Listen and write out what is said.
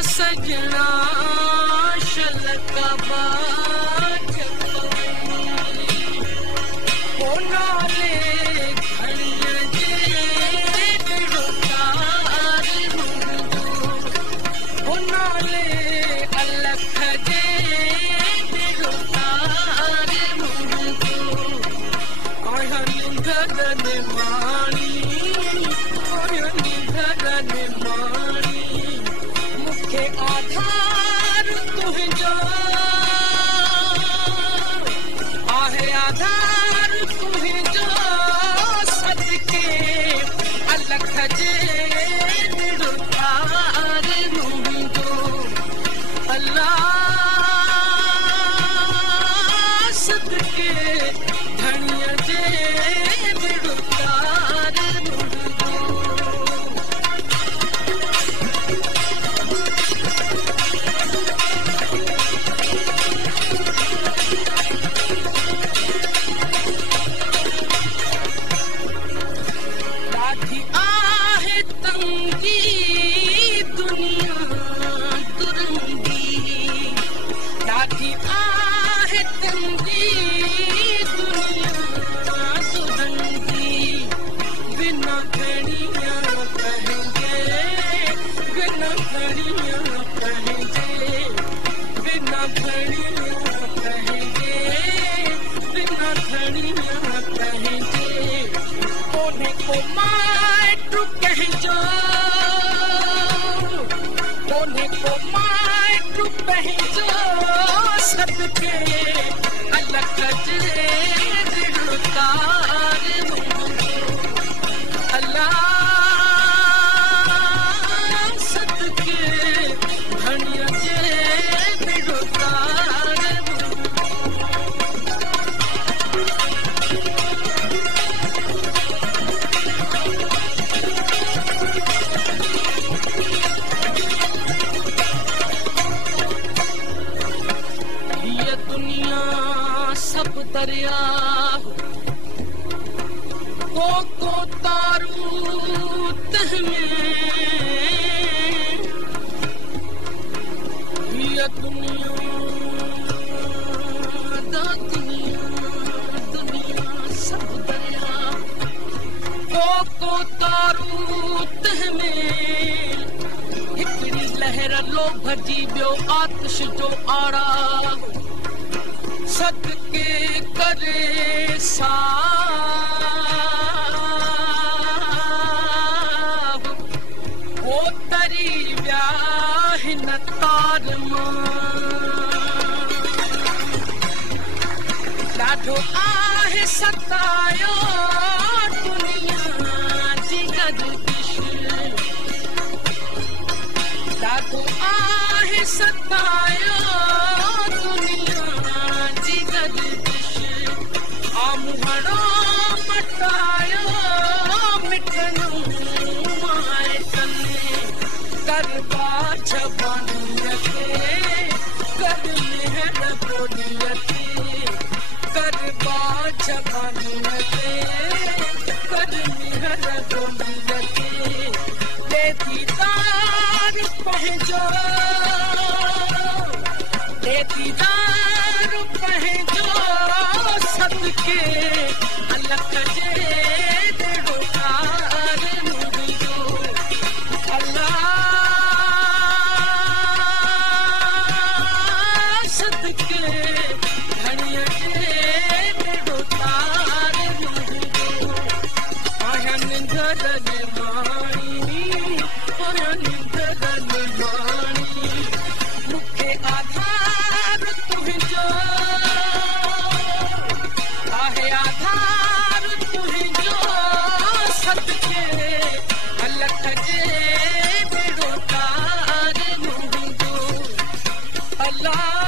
सजना शलक बाज ओ नाले घड़िया जे बिड़ुतार ओ नाले अलख जे बिड़ुतार आयन धरन माणी आयन धरन माणी के आधार तुझो आहे आधार तुझो सदके अलख जे बिड़ुतार मुंहिंजो अल्लाह सदके धणीअ जे बिड़ुतार को तारूत में ये दुनिया सब दरिया को तारूत में हिकड़ी लहर लोभ जी ॿियो आतिश जो आरा सदके करे साब वो तरी विया हिन तार मां ॾाढो आहे सतायो दुनिया जी गर्दिश ॾाढो आहे सतायो मटायो मिटनू माइटन करबा छबनियते कर मेहर बोलियते करबा छबनियते कर मेहर बोलियते देती तार पहुंचो देती तार पहुंचो सदके अलख जे बिड़ुतार मुंहिंजो अल्लाह सदके धणीअ जे बिड़ुतार मुंहिंजो आयन धरन माणी आयन धरन माणी मूंखे आधार तुंहिंजो अल्लाह